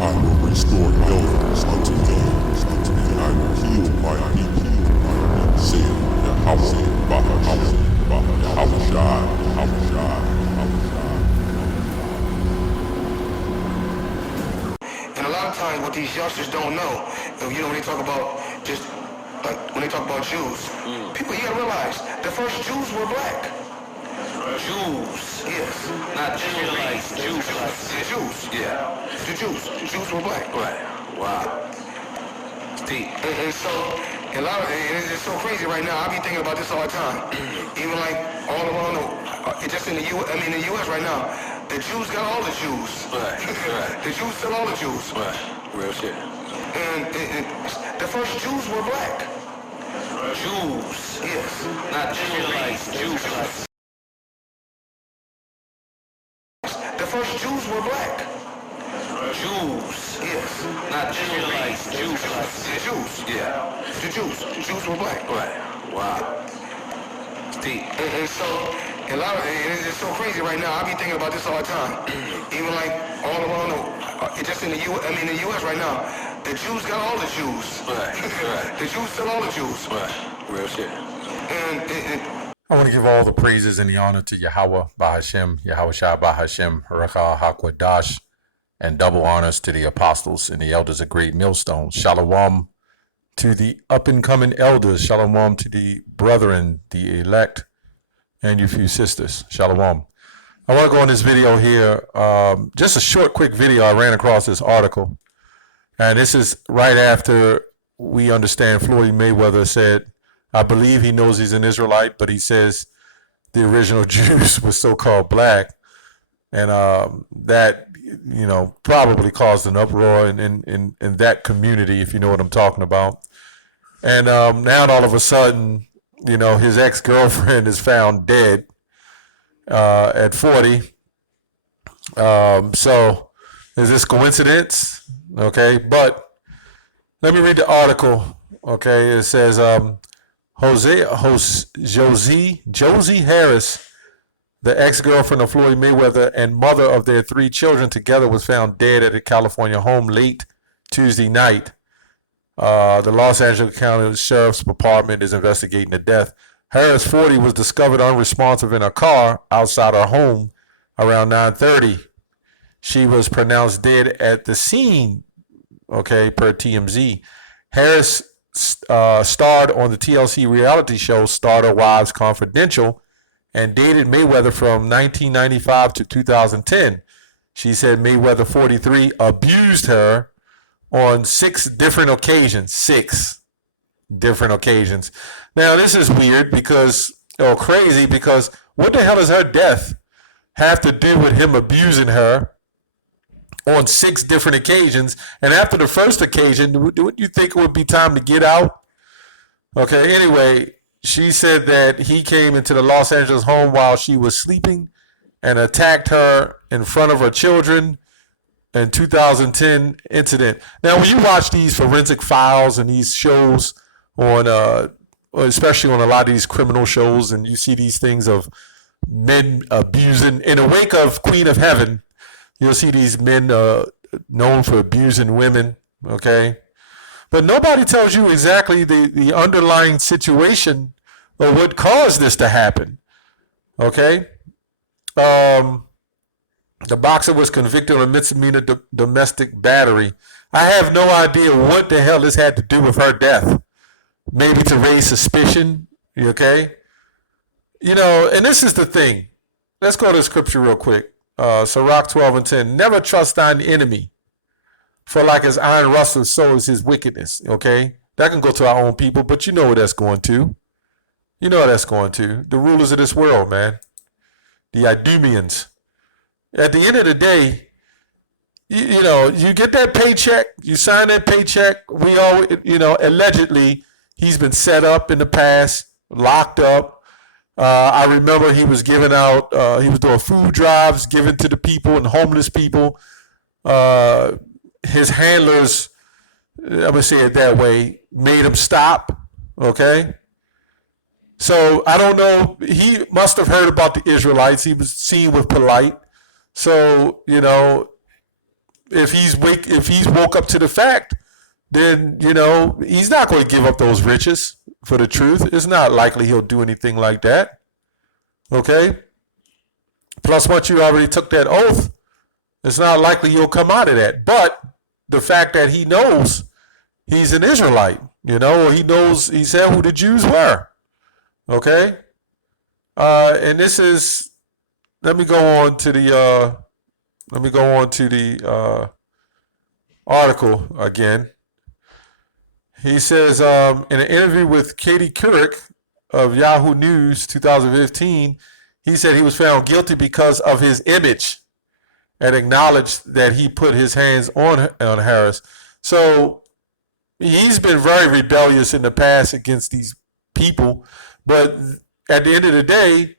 I will restore elders unto thee, and I will heal my people, saith Yahweh Bahasham, Yahushai. And a lot of times what these youngsters don't know, you know, when they talk about just, like, when they talk about Jews, people, you gotta realize, the first Jews were black. Jews. Yes. Not Israelites, Jews. The Jews. Yeah. The Jews. The Jews were black. Right. Wow. It's deep. And so, and it's so crazy right now. I be thinking about this all the time. Even like all around just in the U.S. right now, the Jews got all the Jews. Right. The Jews still all the Jews. Right. Real shit. And the first Jews were black. Jews. Yes. Not Israelites, Jews. The first Jews were black. Jews. Yes. Not Israelites, Jews. The Jews. Yeah. The Jews were black. Right. Wow. It's deep. And so, and it's so crazy right now. I be thinking about this all the time. Even like all around just in the U.S. right now, the Jews got all the Jews. Right. The Jews still all the Jews. Right. Real shit. And I want to give all the praises and the honor to Yahweh Bahashem, Yahushai Bahashem, Harakah HaKwadash, and double honors to the apostles and the elders of Great Millstone. Shalom to the up-and-coming elders. Shalom to the brethren, the elect, and you few sisters. Shalom. I want to go on this video here, just a short, quick video. I ran across this article, and this is right after we understand Floyd Mayweather said, I believe he knows he's an Israelite, but he says the original Jews were so-called black, and that, you know, probably caused an uproar in that community, if you know what I'm talking about. And now all of a sudden, you know, his ex-girlfriend is found dead at 40. So is this coincidence? Okay, but let me read the article. Okay, it says Josie Harris, the ex-girlfriend of Floyd Mayweather and mother of their 3 children together, was found dead at a California home late Tuesday night. The Los Angeles County Sheriff's Department is investigating the death. Harris, 40, was discovered unresponsive in a car outside her home around 9:30. She was pronounced dead at the scene, okay, per TMZ. Harris starred on the TLC reality show Starter Wives Confidential and dated Mayweather from 1995 to 2010. She said Mayweather, 43, abused her on 6 different occasions. 6 different occasions. Now, this is weird because, or crazy, because what the hell does her death have to do with him abusing her on 6 different occasions? And after the first occasion, wouldn't you think it would be time to get out? Okay, anyway, she said that he came into the Los Angeles home while she was sleeping and attacked her in front of her children in 2010 incident. Now, when you watch these forensic files and these shows on, especially on a lot of these criminal shows, and you see these things of men abusing, in the wake of Queen of Heaven, you'll see these men known for abusing women, okay? But nobody tells you exactly the underlying situation or what caused this to happen, okay? The boxer was convicted of misdemeanor domestic battery. I have no idea what the hell this had to do with her death. Maybe to raise suspicion, okay? You know, and this is the thing. Let's go to the scripture real quick. Sirach 12:10. Never trust thine enemy, for like as iron rustles, so is his wickedness, okay? That can go to our own people, but you know where that's going to. You know where that's going to. The rulers of this world, man. The Idumeans. At the end of the day, you know, you get that paycheck, you sign that paycheck. We all, you know, allegedly, he's been set up in the past, locked up. I remember he was giving out, he was doing food drives, giving to the people and homeless people. His handlers, I'm going to say it that way, made him stop, okay? So I don't know, he must have heard about the Israelites. He was seen with polite. So, you know, if he's woke up to the fact, then he's not going to give up those riches for the truth. It's not likely he'll do anything like that. Okay. Plus, once you already took that oath, it's not likely you'll come out of that. But the fact that he knows he's an Israelite, or he said who the Jews were. Okay. And this is, let me go on to the article again. He says, in an interview with Katie Couric of Yahoo News 2015, he said he was found guilty because of his image and acknowledged that he put his hands on Harris. So he's been very rebellious in the past against these people. But at the end of the day,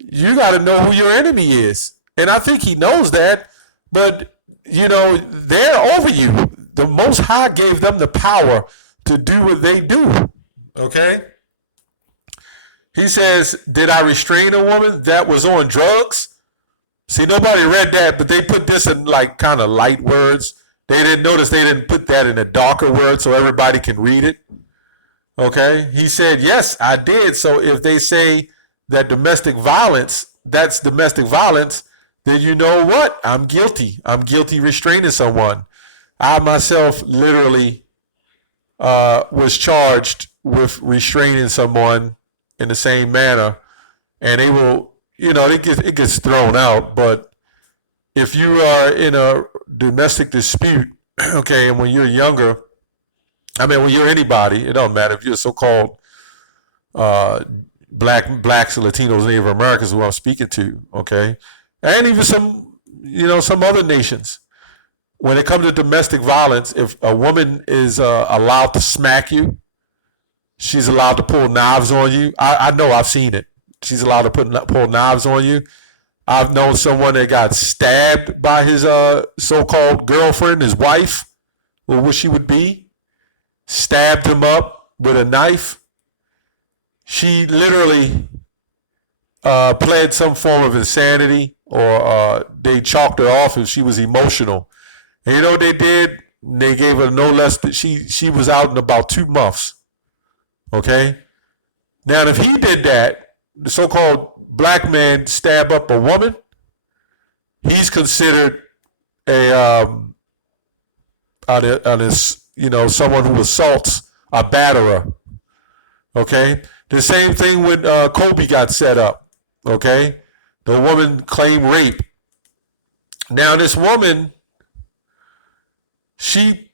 you got to know who your enemy is. And I think he knows that. But, they're over you. The Most High gave them the power to do what they do. Okay? He says, did I restrain a woman that was on drugs? See, nobody read that, but they put this in like kind of light words. They didn't put that in a darker word so everybody can read it. Okay? He said, yes, I did. So if they say that that's domestic violence, then you know what? I'm guilty. I'm guilty restraining someone. I myself literally was charged with restraining someone in the same manner, and they will, it gets thrown out. But if you are in a domestic dispute, okay, and when you're younger, when you're anybody, it don't matter if you're so-called blacks, Latinos, Native Americans who I'm speaking to, okay, and even some other nations. When it comes to domestic violence, if a woman is allowed to smack you, she's allowed to pull knives on you. I know, I've seen it. She's allowed to pull knives on you. I've known someone that got stabbed by his so-called girlfriend, his wife, or what she would be, stabbed him up with a knife. She literally pled some form of insanity, or they chalked her off if she was emotional. And you know what they did? They gave her no less than, she was out in about 2 months. Okay? Now, if he did that, the so-called black man stab up a woman, he's considered someone who assaults a batterer. Okay? The same thing when Kobe got set up. Okay? The woman claimed rape. Now, this woman, she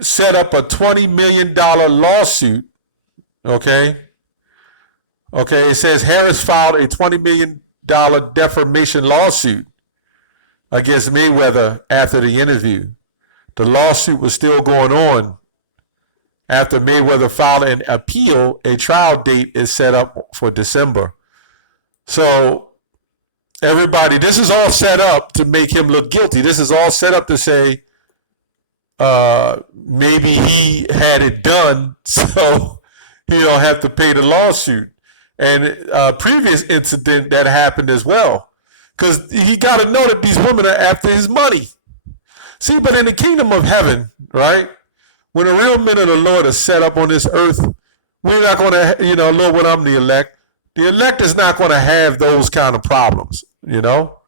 set up a $20 million lawsuit. Okay? Okay, it says Harris filed a $20 million defamation lawsuit against Mayweather after the interview. The lawsuit was still going on. After Mayweather filed an appeal, a trial date is set up for December. So, everybody, this is all set up to make him look guilty. This is all set up to say maybe he had it done so he don't have to pay the lawsuit. And a previous incident that happened as well. Because he got to know that these women are after his money. See, but in the kingdom of heaven, right, when the real men of the Lord are set up on this earth, we're not going to, Lord, when I'm the elect is not going to have those kind of problems, We're not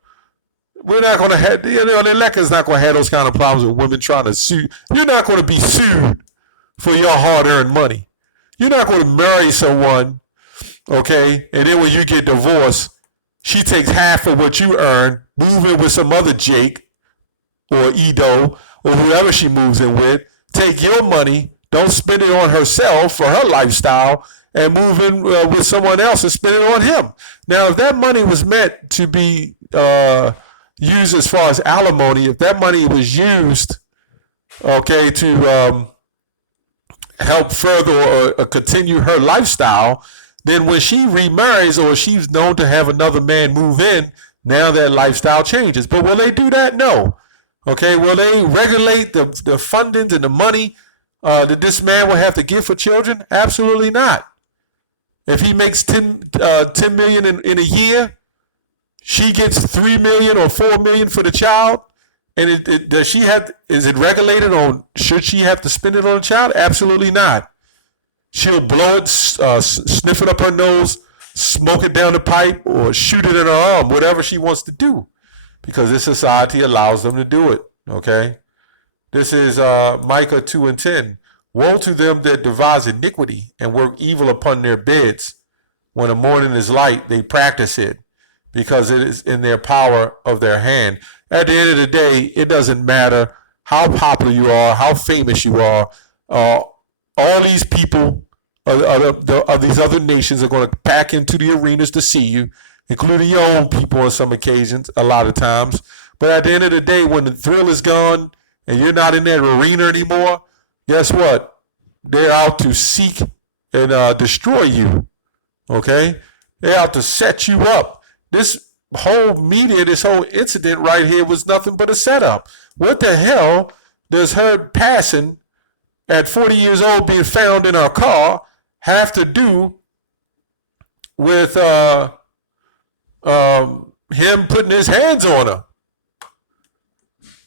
going to have, the elect is not going to have those kind of problems with women trying to sue. You're not going to be sued for your hard-earned money. You're not going to marry someone, okay, and then when you get divorced, she takes half of what you earn, move in with some other Jake or Edo or whoever she moves in with, take your money, don't spend it on herself for her lifestyle, and move in with someone else and spend it on him. Now, if that money was meant to be used as far as alimony, if that money was used, okay, to help further or continue her lifestyle, then when she remarries or she's known to have another man move in, now that lifestyle changes. But will they do that? No. Okay, will they regulate the fundings and the money that this man will have to give for children? Absolutely not. If he makes $10 million in a year, she gets $3 million or $4 million for the child. And does she have? Is it regulated on? Should she have to spend it on a child? Absolutely not. She'll blow it, sniff it up her nose, smoke it down the pipe, or shoot it in her arm, whatever she wants to do, because this society allows them to do it. Okay. This is Micah 2:10. Woe to them that devise iniquity and work evil upon their beds. When the morning is light, they practice it, because it is in their power of their hand. At the end of the day, it doesn't matter how popular you are, how famous you are. All these people of these other nations are going to pack into the arenas to see you, including your own people on some occasions, a lot of times. But at the end of the day, when the thrill is gone and you're not in that arena anymore, guess what? They're out to seek and destroy you. Okay? They're out to set you up. This whole media, this whole incident right here was nothing but a setup. What the hell does her passing at 40 years old, being found in our car, have to do with him putting his hands on her?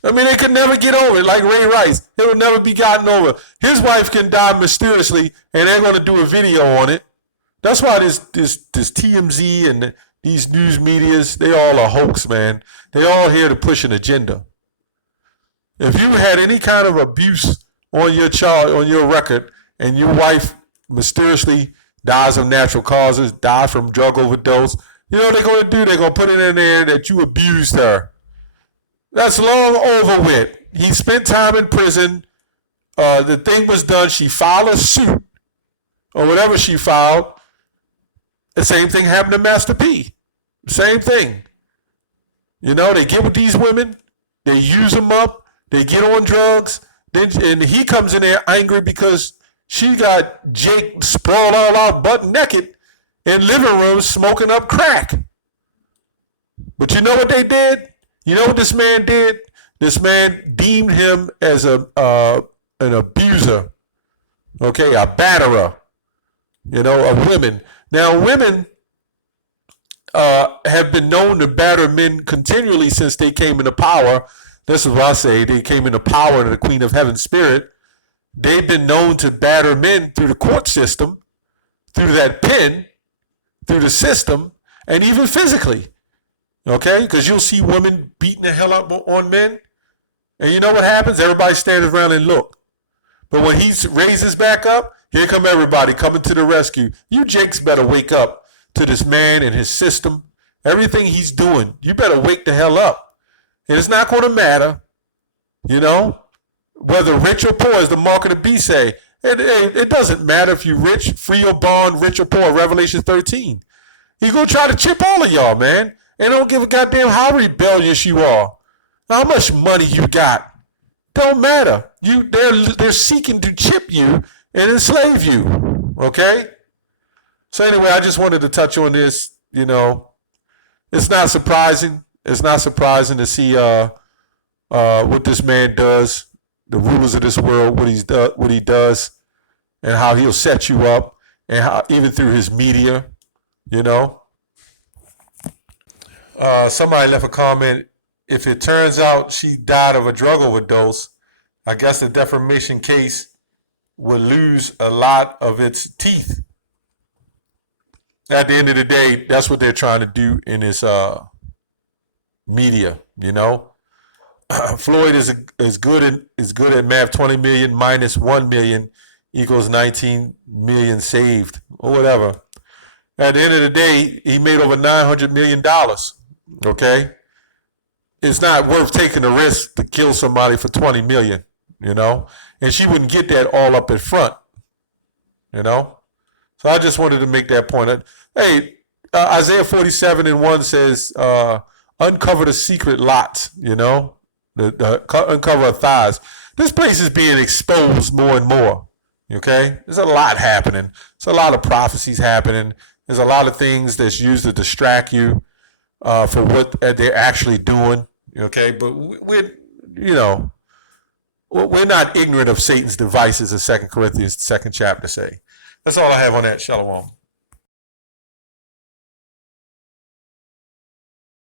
I mean, they could never get over it, like Ray Rice. It'll never be gotten over. His wife can die mysteriously, and they're going to do a video on it. That's why this TMZ and these news medias, they all are hoax, man. They're all here to push an agenda. If you had any kind of abuse on your child, on your record, and your wife mysteriously dies of natural causes, dies from drug overdose, you know what they're going to do? They're going to put it in there that you abused her. That's long over with. He spent time in prison. The thing was done. She filed a suit or whatever she filed. The same thing happened to Master P. Same thing. You know, they get with these women. They use them up. They get on drugs. And he comes in there angry because she got Jake sprawled all out butt naked in living rooms smoking up crack. But you know what they did? You know what this man did? This man deemed him as an abuser, okay, a batterer, you know, of women. Now, women have been known to batter men continually since they came into power. This is what I say. They came into power in the Queen of Heaven's spirit. They've been known to batter men through the court system, through that pen, through the system, and even physically. Okay? Because you'll see women beating the hell up on men. And you know what happens? Everybody stands around and look. But when he raises back up, here come everybody coming to the rescue. You Jakes better wake up to this man and his system. Everything he's doing, you better wake the hell up. And it's not going to matter, you know, whether rich or poor, as the mark of the beast say. It doesn't matter if you're rich, free or bond, rich or poor, Revelation 13. He's going to try to chip all of y'all, man. And don't give a goddamn how rebellious you are. How much money you got. Don't matter. They're seeking to chip you and enslave you. Okay? So anyway, I just wanted to touch on this. You know, it's not surprising. It's not surprising to see what this man does, the rulers of this world, what he does, and how he'll set you up, and how even through his media, you know. Somebody left a comment. If it turns out she died of a drug overdose, I guess the defamation case will lose a lot of its teeth. At the end of the day, that's what they're trying to do in this media, you know. Floyd is good at math. 20 million minus 1 million equals 19 million saved, or whatever. At the end of the day, he made over $900 million. Okay? It's not worth taking the risk to kill somebody for 20 million, you know? And she wouldn't get that all up in front, you know? So I just wanted to make that point. Hey, Isaiah 47:1 says, uncover the secret lots, you know? Uncover her thighs. This place is being exposed more and more, okay? There's a lot happening. There's a lot of prophecies happening. There's a lot of things that's used to distract you for what they're actually doing, okay? But we're not ignorant of Satan's devices, as 2 Corinthians 2nd chapter say. That's all I have on that. Shalom.